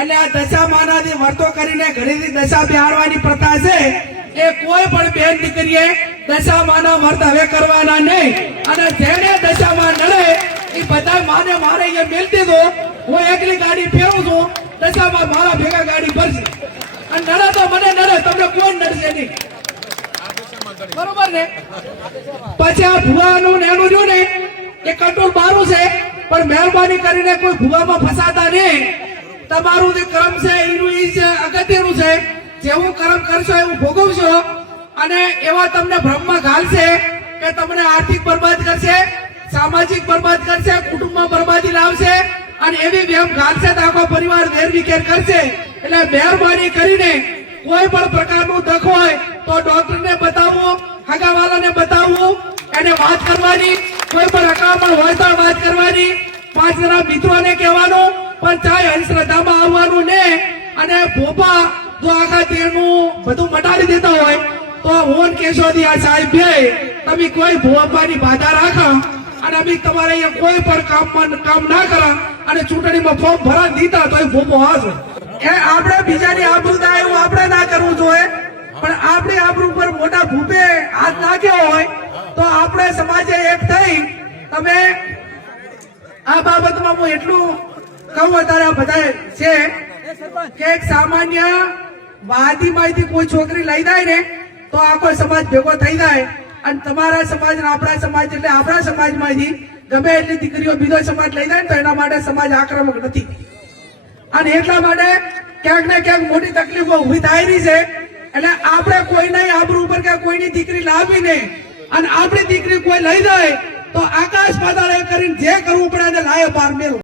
એટલે આ દશા માનાથી વર્તો કરીને ઘરેથી દશા બિહારવાની પ્રથા છે એ કોઈ પણ બેન દીકરીએ દશા માના વર્ત હવે કરવાના નહીં. અને જેને દશામાં નડે એ બધા માને મારે અહીંયા મેલ દીધો. હું એકલી ગાડી ફેરવું છું, દશામાં મારા ભેગા ગાડી ભરશે. અને નડે તો મને નડે, તમને કોઈ નડશે નહીં. બરોબર ને? પછી આ ભુવાનું ને એનું રહ્યું ને એ કંટ્રોલ મારું છે, પણ મહેરબાની કરીને કોઈ ભુવામાં ફસાતા નહીં. તમારું જે કર્મ છે એનું એ અગત્યનું છે. જેવું કર્મ કરશો એવું ભોગવશો. અને એવા તમને ભ્રમમાં ઘાલશે કે તમને આર્થિક બરબાદ કરશે, સામાજિક બરબાદ કરશે, કુટુંબમાં બરબાદી લાવશે, અને એવી વ્યમ ઘાલશે તો આખો પરિવાર વેરવિખેર કરશે. એટલે મહેરબાની કરીને કોઈ પણ પ્રકારનું દખ હોય તો ડોક્ટરને બતાવવું, હગાવાલાને બતાવવું, એને વાત કરવાની. કોઈ પણ અકામણ હોય તો વાત કરવાની. 5 જણા મિત્રોને કહેવાનું, પણ ચાહે અંધશ્રદ્ધામાં આવવાનું ને. અને ભોપા જો આખા તેનું બધું મટાડી દેતા હોય તો હું કેશોદી આ સાહેબ બે તમે કોઈ ભોપાની બાધા રાખો અને અમે તમારે અહીંયા કોઈ પણ કામ ના કરા અને ચૂંટણીમાં ફોર્મ ભરા દીધા તો એ ભોપો હાજો. એ આપણે બીજાની આબરૂ થાય એવું આપણે ના કરવું જોઈએ. પણ આપણી આબરૂ પર મોટા ભૂપે હાથ નાખ્યો હોય તો આપણે સમાજે એક થઈ તમે આ બાબતમાં હું એટલું કહું અત્યારે બધા છે કે એક સામાન્ય વાદી માંથી કોઈ છોકરી લઈ જાય ને તો આખો સમાજ ભેગો થઈ જાય. અને તમારા સમાજ ને આપણા સમાજ એટલે આપણા સમાજમાંથી ગમે એટલી દીકરીઓ બીજો સમાજ લઈ જાય ને તો એના માટે સમાજ આક્રમક નથી. અને એટલા માટે ક્યાંક ને ક્યાંક મોટી તકલીફો ઉભી થાય રહી છે. એટલે આપણે કોઈને આબરૂ ઉપર કે કોઈની દીકરી લાવી નહીં અને આપણી દીકરી કોઈ લઈ જાય તો આકાશ પાતાળ કરીને જે કરવું પડે એને લાયે પાર મેળવું.